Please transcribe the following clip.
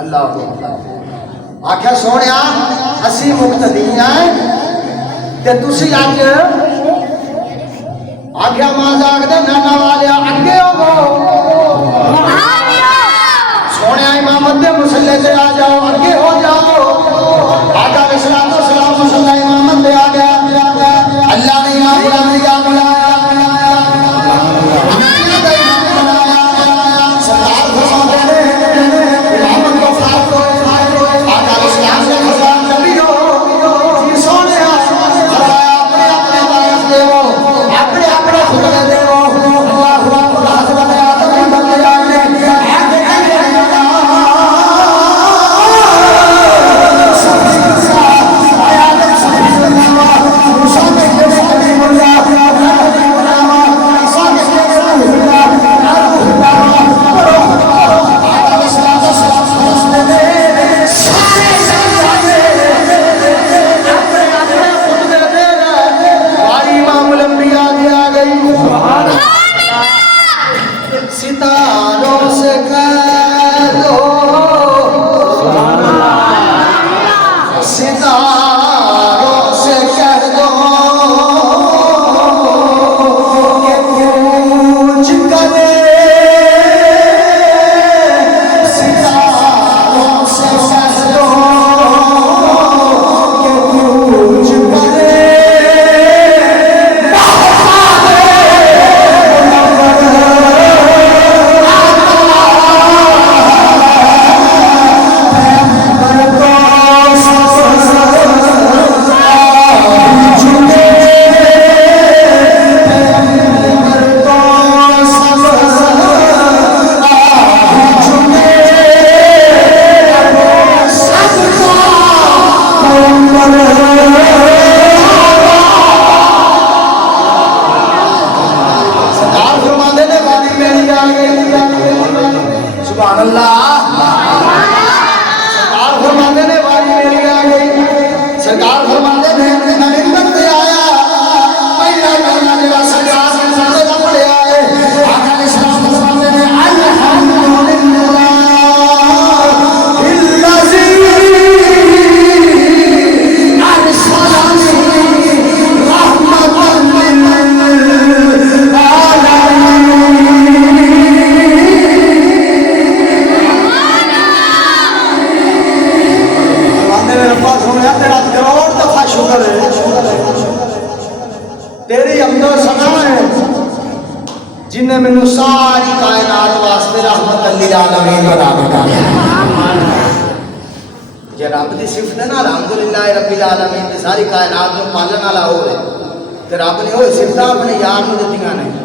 अल्लाह आख्या सोने असी मुक्तदी हैं ते तुसी अज आख्या मां जागदे नाना वाले अगे हो सोने इमामत दे मुसल्ले से आ जाओ अगे हो जाओ आका अलैहिस्सलाम मुसल्ला इमामत दे आ गया अल्लाह ने या बुलाया जिन्हें मैनू सारी कायनात वास्ते रहमत लिल आलमीन बना दिया। जे रब की सिफत है ना अलहमदुलिल्लाह रब्बिल आलमीन सारी कायनात को पालन वाला हो ते रब ने वो सिफत अपने यार को दित्तियां ने।